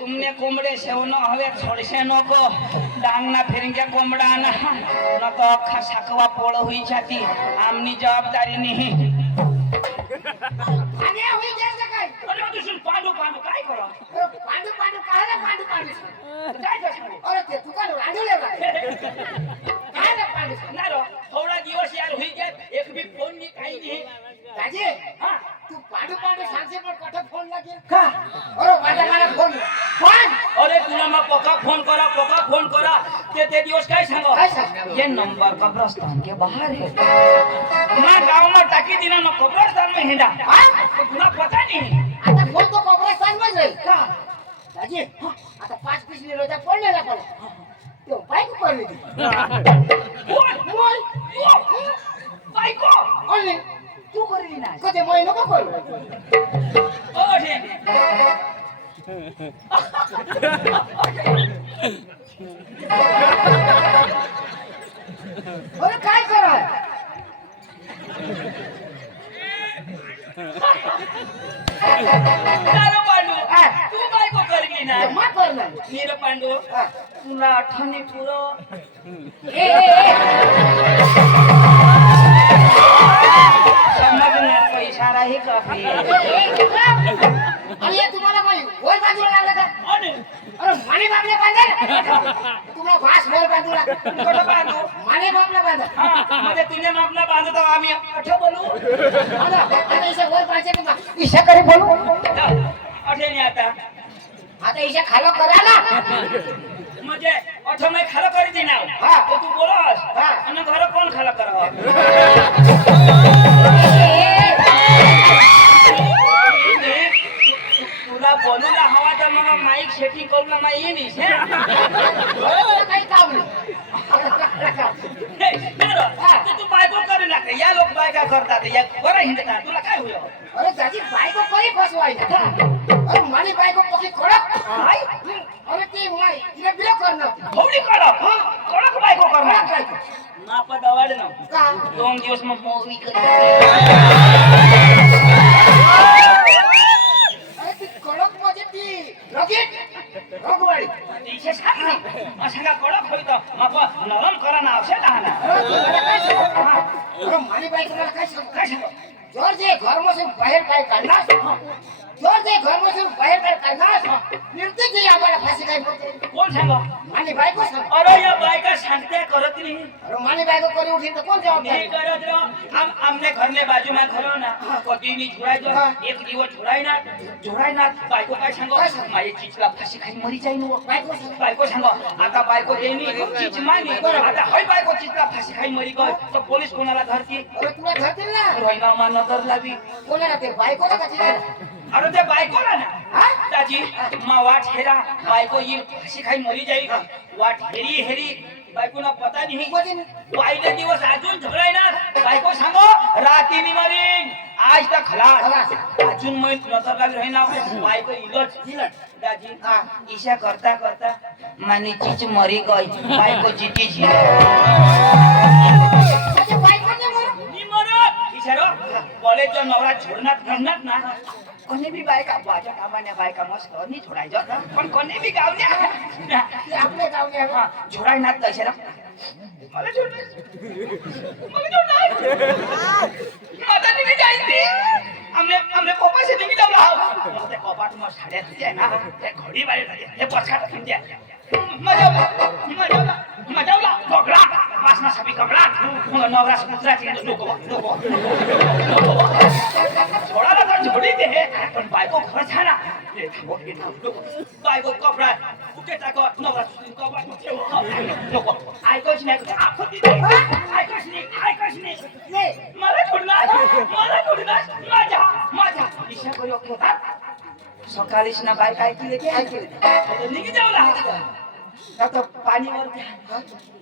तुमने कोंबडे सेवनो हवे छोडशे नको डांगना फिरंग्या कोंबडा ना नको अख्खा साकवा पोळ होई जाती आमनी जबाबदारी नाही आणि होई जायचं काय अरे दुसरं पांडू पांडू काय करा पांडू पांडू काय पांडू पांडू काय करणार अरे ते तू काय रांडवले काय ना पांडू ना रो थोडा दिवस यार होई जाय एक भी फोन नाही काही नाही राजे हां तू पांडू पांडू सांगते पण कठे फोन लागेल का अरे मला फोन फोन अरे तुला मग पका फोन करा ते दिवस काय सांगो काय सांगणार ये नंबर कब्रस्तान के बाहर है मैं गांव में टाकी दिना न कब्रस्तान में हिंडा तो तुला पता नहीं आता फोन तो कब्रस्तान में जाईल का राजे आता 5 पिछली रोजा पडलेला पण तो बाईक पडली बोल बायको ओले तू करली ना कधी मोय नको करू ओ शे अरे काय करा दारू पांडू तू बायको करली ना मग करणार नीर पांडू तुला आठवणी पुरो समजणार तो इशारा ही काफी अरे तुम्हाला काही वर बांधूला लागला का अरे माने बाबले बांधा तुम्हाला भास वर बांधूला कुठं बांधू माने बाबले बांधा म्हणजे तुझ्या मापला बांधतो आम्ही अठे बोलू आता इसे वर पाहिजे का इशा करे बोलू अठे नाही आता इशा खालो करा ना म्हणजे अठे मैं खाला करी दी ना तो तू बोलस आणि घर कोण खाला करावा तुला बोलूला हवा तर मग माईक सेटिंग करून मग ये नाही काही काम नाही तू बायको करे ना या लोक बायका करतात या बरं हिंडतात तुला काय होईल अरे त्याची बायको कधी फसवायची अरे माने बायको पकी कडक अरे ती माई तिला बिलो करणार होली कडक कडक बायको करणार माप दवाड ना का 2 दिवस मग मोवी अरे ती कडक म्हणजे ती रगीट रगवाडी तिचे सांग अशा कडक होईत माप नरम करा ना आवश्यक आहे ना अरे माने बायको मला काय सांग जोर जे घरमधून बाहेर काय काढणार जोर जे घरमधून बाहेर काय काढणार निर्देश जे आम्हाला फाशी काय बोलते कोण सांग माने बायको सांग अरे या बायका सांगते करत नाही अरे माने बायको करी उठी तर कोण जबाबदार नहीं करत रहो हमने घर में बाजू में खरो ना कधी नहीं छुड़ाई दो एक दिवस छुड़ाई ना बायको काय सांगो माझी चिचला फाशी खाई मरी जाई नो बायको सांगो आता बायको देनी चिच मानी आता होय बायको चिचला फाशी खाई मरी गय तो पोलीस कोणाला धरती अरे तुला धरतील ना रोहिना मान नजर लावी कोणाला ते बायकोला का तिला अरे ते बायकोला ना दाजी मा वाट हेरा बायको येईल फाशी खाई मरी जाई वाट हेरी बायकोला पता नाही पहिले दिवस अजून झगडाय ना बायको सांगो रातीनी मरीन आज तर खलास अजून मैं नजर लावी रही ना बायको इलट दाजी ईशा करता माने चीच मरी गई बायको जीती जी बायको नी मरत इशारो बोले जो नवरा छोडणार ना कोणी भी बायका बाजा कामाने बायका मस्त नहीं छोडायचं पण कोणी भी गावल्या आपले गावले छोडाय ना तशा मला आता निघी जायची हमने कोपा से निघी जाऊ ते कोपाट मग साड्या तुझ्या ना ते घडी बाहेर हे पछाट खिंद्या मजावला बगडा वासना सभी कपडा मग नवरा कुत्रा नको छोडाला तर झोडी दे पण बायको खरं छाना बायको कपडा कुठे टाको नवरा कपडा नको ऐकोच नाही ऐकोच नाही मला छोडणार मला माझ्या इशा करू होता सकाळीच ना बाय काय केले की निघी जाऊ ना तो पाणीवर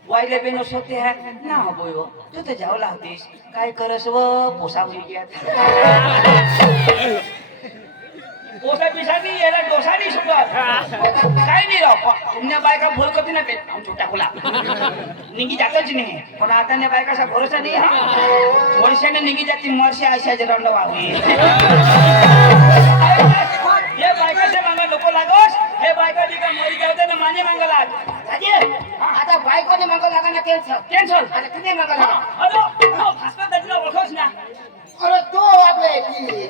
वाईले बेनो सोते है ना बोयो तू तर जाऊ लागतेस काय करस व पोसा होई गया पोसा पिसानी याला डोसानी सुटत काय नाही राव पुण्या बायका भूल करते ना पेट छोटा खुला निघी जातच नाही पण आता ने बायकाचा भरोसा नाही हा वर्षाने निघी जाती मरशी आशाचे रंड वावी हे बायकाचे मागा नको लागोस हे बायका लिका मरी जावते ना माने मागा लाग राजे आता बायकोने मागं लागा ना कॅन्सल आता किती मागं लागा अरे भास्कर दाजीला ओळखोस ना अरे तो आपले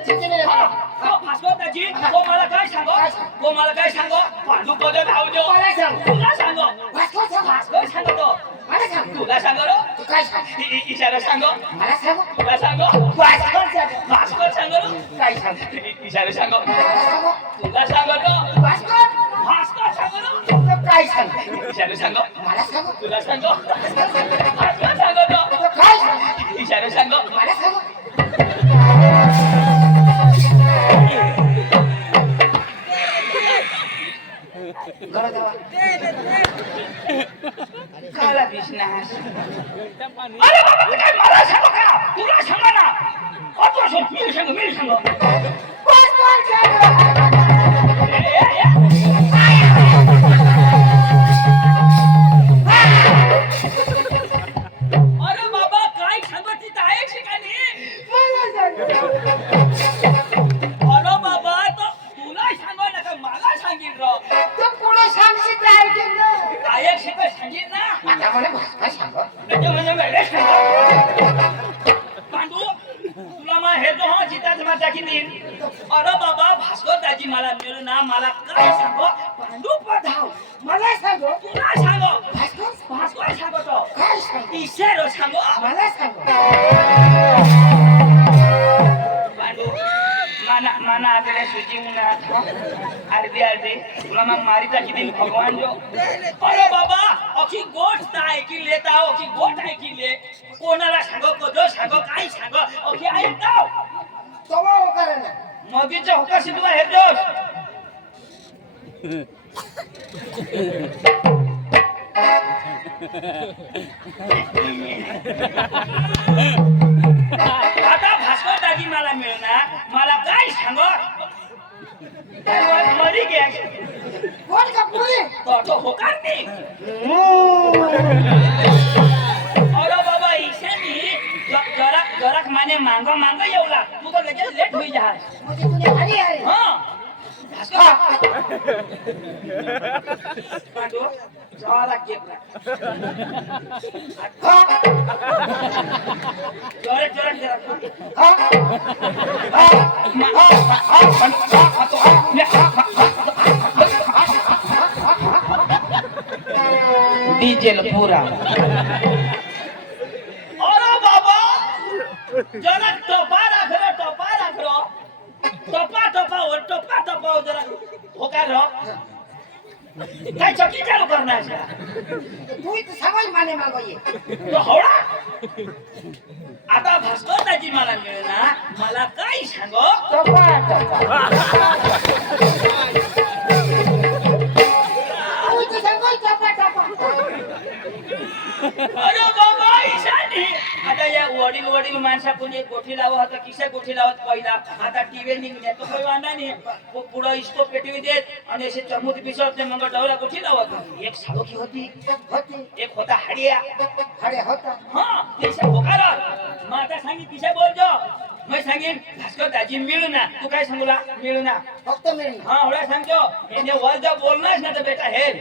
चिचिने भास्कर दाजी तो मला काय सांगो पांडू पद धावतो मला सांग तुला सांगो भास्कर सांगतो मला सांग तुला सांगो रो तू काय सांग इशारा सांगो मला सांग तुला सांगो भास्कर सांगो रो काय सांग इशारा सांगो मला सांग तुला सांगो तो भास्कर सांगो रो तू काय सांग इशारा सांगो मला सांग तुला सांगो भास्कर सांगो तो तू काय सांग इशारा सांगो मला सांग काला बिझनेस अरे बाबा तू काय मला सांगू का तुला सांगा ना अतो सो मी सांगू अरे बाबा काय सांगत आहे शिकाली अरे बाबा तो तुला सांगू नका मला सांगितलं राव तू पुढे सांगशील काय शिकाय सांगितलं ना आता मला भास्कर सांग म्हणजे वेगळे सांगा पांडू तुला मग हे तो जिताच माझा किती अरे बाबा भास्कर दाजी मला मिळू ना मला काय सांगो पांडू पधाव मला सांग तुला सांगो भास्कर सांगतो काय सांग इशारो सांगो मला सांग पांडू माना आदरे सुजी मुना अर्धे तुला मग मारीचा किती भगवान जो अरे बाबा अखी गोष्ट ऐकी लेता अखी गोष्ट ऐकी ले कोणाला सांगो कदो सांगो काय सांगो अखी ऐकताव तो कारण मगीच्या होकाशी तुला हे दोष आता भास्कर दाजी मला मिळणार मला काय सांगो मरी गे कोण का पुरी तो होकार नाही अरे बाबा ईशानी जरा माने मांग येवला तू तर लगेच लेट होई जा म्हणजे तुझे खाली आहे हां पांडू जरा केक डीजेल पूरा अरे बाबा जरा टोपा राख रो टोपा जरा होकार रो काय चक्की चालू करणार तू इथं सगळं माने मागो ये तो हवळा आता भास्कर दाजी मला मिळणार मला काय सांगो तू इथं सगळं टपा अरे बाबा ईशानी आता या वडील माणसा कोणी एक गोठी लावत होता किशा गोठी लावत पहिला आता टीव्ही निघणे तो काही वांदा नाही पुढं इस्तो पेटवी देत आणि असे चमूत पिसवते मग डवला गोठी लावत एक साळोखी होती एक होता हाडिया होता हा तिशा होकार मग आता सांगित तिशा बोलतो मैं सांगेन भास्कर दाजी मिळू ना तू काय सांगूला मिळू ना फक्त मिळून हा एवढा सांगतो याने वर जा बोलणारच ना तर बेटा हे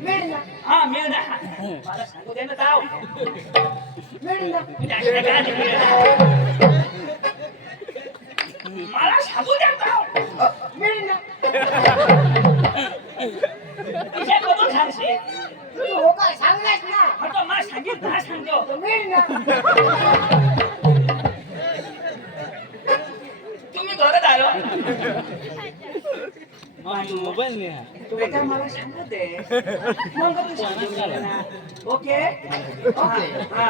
मिळून हा मिळू ना मला सांगू दे ना ताव मिळून मला सांगू द्या ताव मिळून तिच्या कधून सांगशील तू हो काय सांगलास ना आता मला सांगितलं ना सांगतो मिळून तुम्ही घरात आलो मोबाईल नाही तू बेटा मला सांगू दे मग तू सांगू ना ओके ओके हा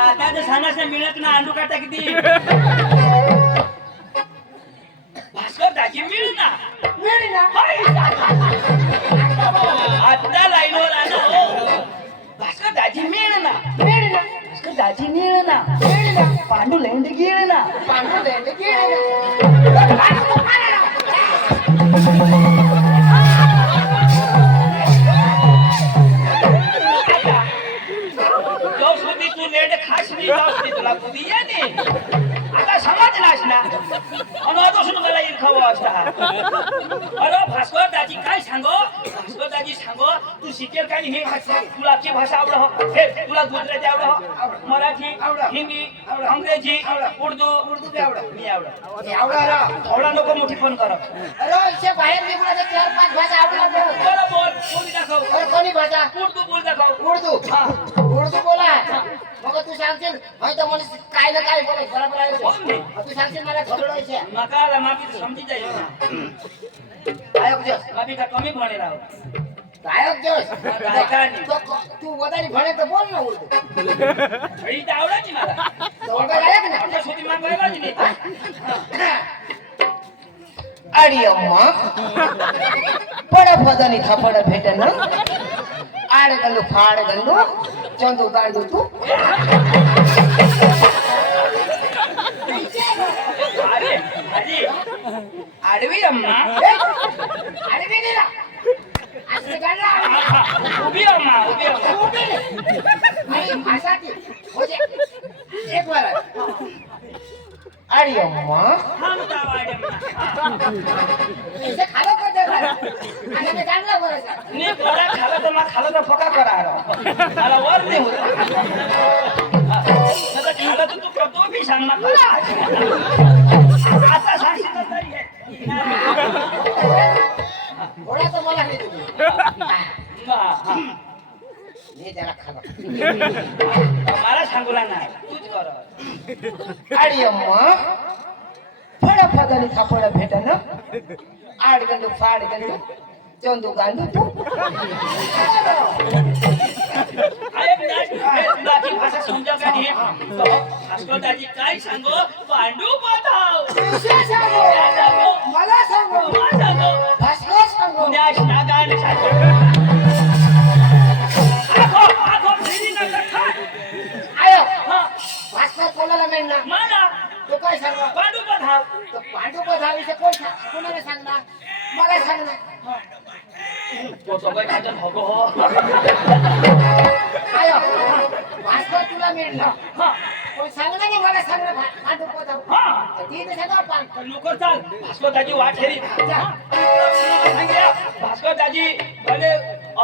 आता जर सांगायचं मिळत ना अंडू काटा किती गिळे ना पांडू दे गिळे जो सुधी तू लेट खास नाही जाऊ दे तुला कुदी ये ने आता समजलास ना आणि आता सुन मला येईल खावा असता अरे भास्कर दाजी काय सांगो भास्कर दाजी सांगो तू शिकेल काय हे तुला की भाषा आवड हो हे तुला गुजराती आवड हो मराठी हिंदी अंग्रेजी उर्दू बी आवडत. मी आवड एवढा रा थोडा नको मोठी फोन कर अरे इथे बाहेर निघला तर 4-5 भाषा आवडत बोल बोल कोणी दाखव अरे कोणी भाषा उर्दू बोल दाखव उर्दू उर्दू बोला मग तू सांगशील माहिती मला काय ना काय बोलाय बरोबर आहे बोल मी. तू सांगशील मला घबरायचे मका माफी समजी जाईल गायक जोश माफी का कमी म्हणे राव गायक जोश गायकाने. तू वदारी म्हणे तर बोल ना उर्दू घडी तर आवडायची मला तो गायक ना आता सुधी मागवायला नाही अडी अम्मा पड पदनी थापड भेटन आड गल्लू फाड गल्लू चंदू गांडू तू अरे अरे आडवी अम्मा अडवी गेला असं गाडला उभी अम्मा उभी अम्मा आणि भाषा ती म्हणजे एक बार अडी अम्मा थांबता वाडी अम्मा इथे खालो करते आणि ते गाडला बरं नी गोडा खाला तर मग खाला तर फका करा मला वर नाही होत आता खाला तर तू करतो बी सांग ना आता सांगितलं तरी आहे. घोडा तर मला नाही तुम्ही हा. मी त्याला खालो मला सांगू लागणार तूच कर अडी अम्मा फड फदनी थापड भेटन आड गंडू फाड गंडू चंदू गांडू तू बाकी भाषा समजा का नाही भास्कर दाजी काय सांगो पांडू बधाव मला सांगू सांगो भास्कर सांगू पुण्या नागाने सांगो आखो फिरी नका खा आयो हा भास्कर कोणाला मिळणार मला तो काय सांगणार पांडू बधाव तो पांडू बधावीचे कोणाला सांगणार मला सांगणार तो तो काय खाजन हगो आयो भास्कर तुला मिळणार हा कोण सांगणार नाही मला सांगणार पांडू बधाव हा ठीक आहे सांगा पांडू लवकर चाल भास्कर दाजी वाट हेरी भास्कर दाजी भले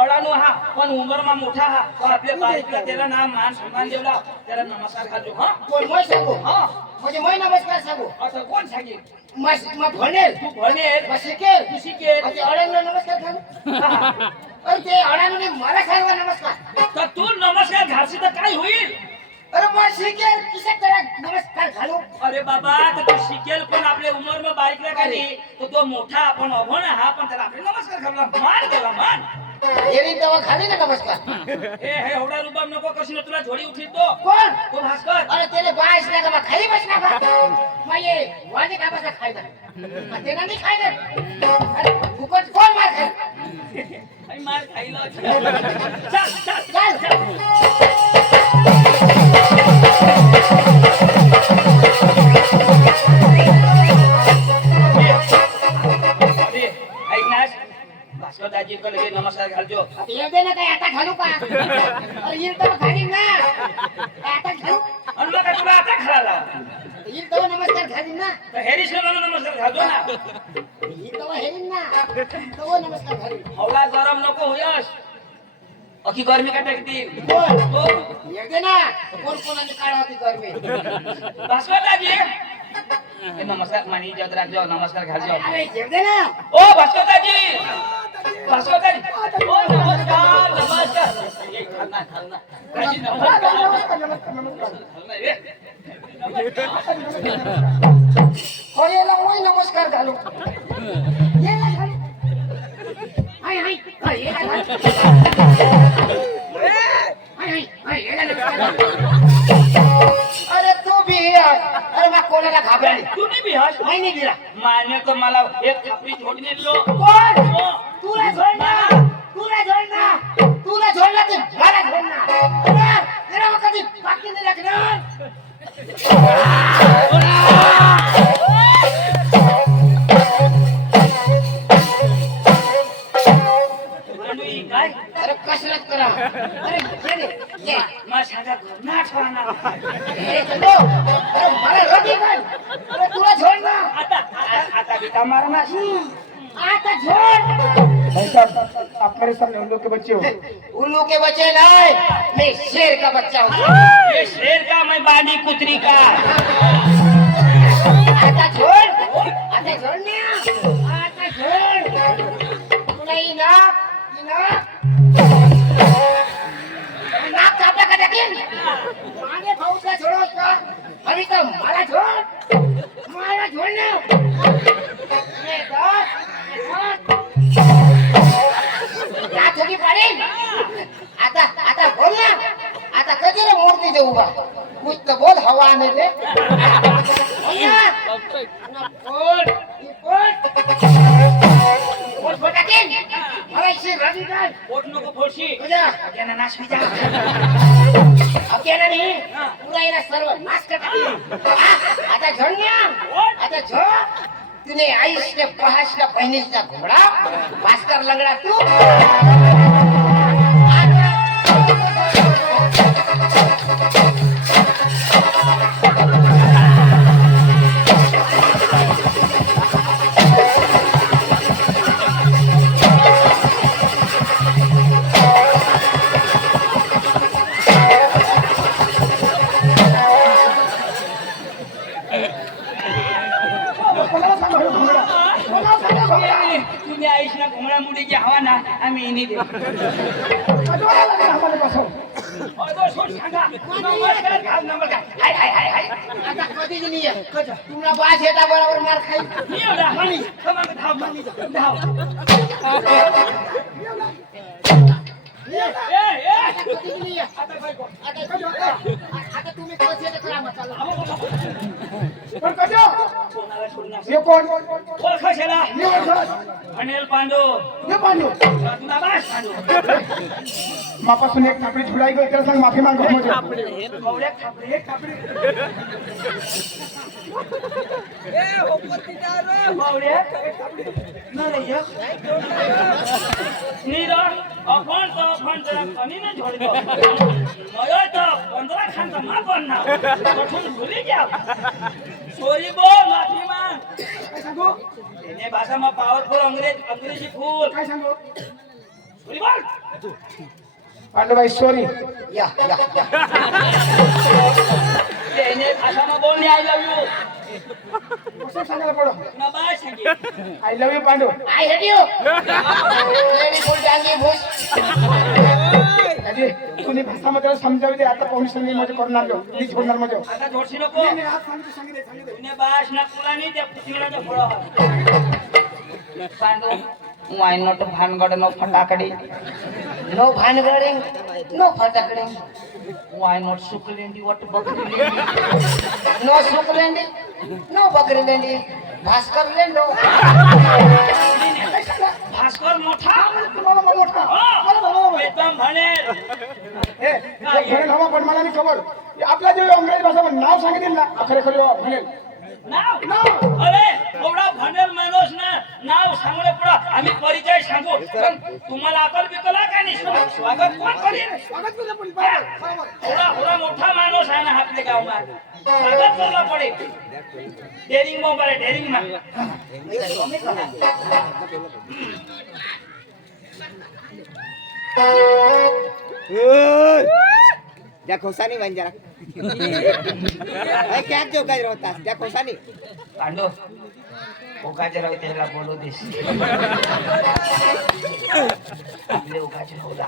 अडाणू हा पण उमरमा मोठा हा पण आपल्या बारीकला त्याला नाम मान सन्मान देवला त्याला नमस्कार घालतो हा कोण मग सांगू हा म्हणजे मैं नमस्कार सांगू असं कोण सांगेल मग म्हणेल तू म्हणेल मग शिकेल तू शिकेल म्हणजे अडांगला नमस्कार घालू अरे ते अडांगने मला सांगा नमस्कार तर तू नमस्कार घालशी तर काय होईल अरे मग शिकेल किसे त्याला नमस्कार घालू अरे बाबा तर तू शिकेल पण आपल्या उमर में बारीकला का नाही तर तो मोठा आपण अभण हा पण त्याला आपले नमस्कार घालला मान देवा मान येईल तेव्हा घाली ना नमस्कार हे एवढा रुबाब नको करशील तुला झोडी उठली तो कोण तो भास्कर अरे त्याने बायस ना का मग खाली बसना का मग ये वाजे का बसा खायला मग ते नाही खायला अरे फुकट कोण मार खाय आई मार खाईला चल चल चल अरे ऐक ना भास्कर दाजी कडे नमस्कार घालतो आता येऊ दे ना काय आता घालू का अरे येईल तेव्हा घालीन ना काय आता घालू आणि मग काय तुला आता खराला येईल तेव्हा नमस्कार घालीन ना तर हेरी श्रीराम नमस्कार घालतो ना येईल तेव्हा हेरीन ना तेव्हा नमस्कार घालीन हवला गरम नको होयस अखी गरमी का टाकती कोण तो येऊ दे ना कोण कोणाने काढा होती गरमी भास्कर दाजी हे नमस्कार मानी जद राख जाओ नमस्कार घाल जाओ अरे येऊ दे ना ओ भास्कर दाजी भास्कर दाजी ओ नमस्कार नमस्कार ये खाना खाना दाजी नमस्कार खाना रे अरे याला वय नमस्कार घालू याला घालू हाय हाय हाय याला घालू हाय हाय हाय याला नमस्कार घालू. अरे तू भी अरे मग कोणाला घाबरली तुम्ही भी हस नाही नाही गिरा माने तो मला एक थापडी झोडली लो कोण तुला झोडणार तुला झोडणार तुला झोडणार ते मला झोडणार अरे मग कधी बाकी नाही लागणार पांडू ही काय अरे कसरत करा अरे ये रे, ये. माझ्या घरना आठवणा अरे चलो. अरे मला रोटी कर. अरे तुला छोड ना. आता बिता मारना आता छोड़. भाई साहब आप मेरे सामने उन लोग के बच्चे हो। उल्लू के बच्चे नहीं, मैं शेर का बच्चा हूँ. ये शेर का मैं बानी कुतरी का आता छोड़. आता छोड़ ना. आता छोड़. नहीं ना. नाक काटा का देखील. माने भाऊ का छोड़ो उसका. अभी तो मारा छोड़. मारा छोड़ ना. ये या थोडी पाडेल. आता बोल ना. आता कधी रे मूर्ती देऊ बा. कुछ तो बोल हवा में दे. बोल. बोल फटाकेन. मला इसे रवी कर. पोट नको फोडशी तुझा त्यानं नाश विचार अकेला नहीं पूरा येना सर्व नाश कर. आता झोड ना. आता झोड. तूने आईस ने पहास ना बहिणीस ना घोडा भास्कर लंगडा तू. तुम्ही आईशना घोंगडा मुडीची हवा ना आम्ही इनी दे हमारे पास हो। हाय आता कधी नाही तुम्हाला बास येता बरोबर मार खाई. कधी नाही. आता तुम्ही कसे येता करा मसाला. पण कशा? ये कोण? ये ओळखत. अनिल पांडू ये पांडू. तुला बास पांडू मापासून एक थापडी छुडाई गई त्याला सांग माफी माग कवड्या थापडे कवड्या नाही नीरो अफण जरा कमी न झोडको मयो तो 15 खान मा बनना कठून भूली जा सॉरी बोल माफी मांग काय सांगू? એને ભાષામાં પાવરફુલ અંગ્રેજી ફૂલ काय सांगू? સॉरी બોલ पांडूबाई सॉरी. या. એને ભાષામાં બોલ ને આઈ લવ યુ कसं सांगायला पडो? ના બાય सांगे I love you Pandu. I hate you. लेडी फुल डांगी भूस. कधी तुम्ही भाषामध्ये समजावी दे. आता पोलीस मध्ये करून आणलो मी सोडणार मध्ये. आता जोडशी नको नाही, आज सांगितलं. तुने बाश ना कुलानी त्या पुतीला फोडा सांगो वाय नॉट भानगड नो फटाकडी नो भानगडे नो फटाकडे वाय नॉट सुकलेंडी वट बकरी नो सुकलेंडी नो बकरीलेंडी भास्कर लेंडो. भास्कर मोठा तुम्हाला मोठा. एकदम म्हणे म्हणेल हवा पण मला नाही खबर. आपला जे अंग्रेजी भाषा नाव सांगितलं ना अखरे खरे म्हणेल नाव अरे एवढा भनेल माणूस ना नाव सांगणे पुढे आम्ही परिचय सांगू पण तुम्हाला अकल बिकल आहे का नाही स्वागत कोण करेल स्वागत केलं पण थोडा मोठा माणूस आहे ना आपल्या गावात स्वागत करला पडे डेरिंग मो बरे डेरिंग मा त्या खोसानी बन जरा क्या जो काय होता त्या खोसानी पांडू ओकाचे राव त्याला बोलू देस आपले ओकाचे होता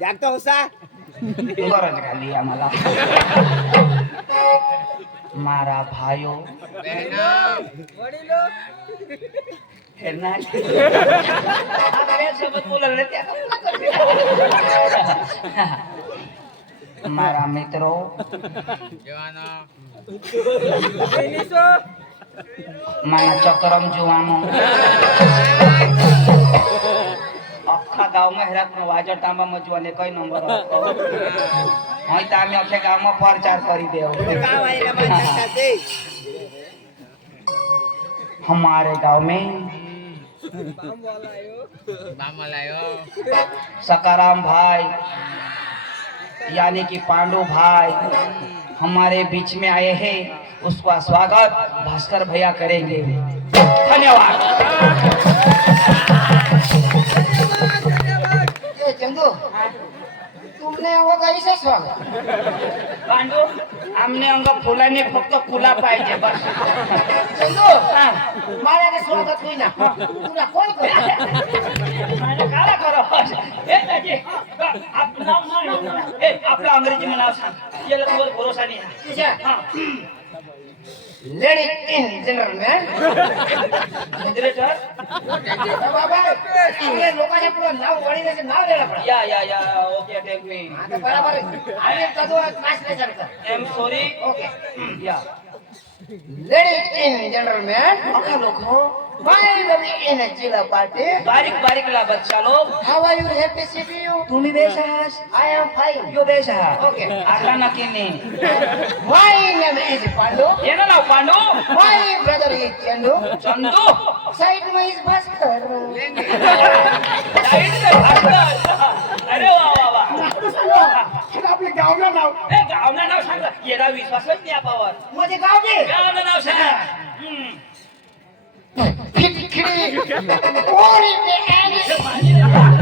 जागतो होसा गरज घाली आम्हाला मारा भायो सोबत बोलले मारा मित्रो माना चक्रम जुआनो अख्खा गावમાં હેરા પણ વાજો તાંબામાં જોને કઈ નંબર હતો હોય તો અમે આખે ગામમાં પ્રચાર કરી દેવો का वायरा बात करता ते हमारे गांव में सकाराम भाई यानी कि पांडु भाई हमारे बीच में आए हैं उसका स्वागत भास्कर भैया करेंगे धन्यवाद ए चंदू तुमने वो कैसे स्वागत पांडु हमने अंग फुलाने फक्त कुला पाहिजे बस चंदू मला काय स्वागत होईना तुला कोण करे माझं काला करो ए दाजी आपलं नाव ए आपलं अंग्रेजी में नाव सांग याला तुझ्यावर भरोसा नाही हा लेडी इन जनरल मॉडरेटर बाबा आपल्या लोकांच्या पुढे नाव वडिलांचे नाव द्यायला पाहिजे या ओके टेक मी आता बरोबर आणि कदू क्लासला चालतं एम सॉरी ओके या लेडीज इन जनरल मॅन अका लोक माय रवी इन जिला पार्टी बारीक बारीक ला बच्चा लोग how are you happy see you तुम्ही बेस आहात आय एम फाईन यो बेस आहात ओके आता नक्की नाही माय नेम इज पांडू ये ना नाव Pandu my brother is Chandu Chandu side में इज भास्कर साईड से भास्कर अरे वा वा वा हे आपले गावला नाव ए गावना नाव सांग येरा विश्वासच नाही आपावर माझे गाव दे गावना नाव सांग खिडकी ओरी पे आली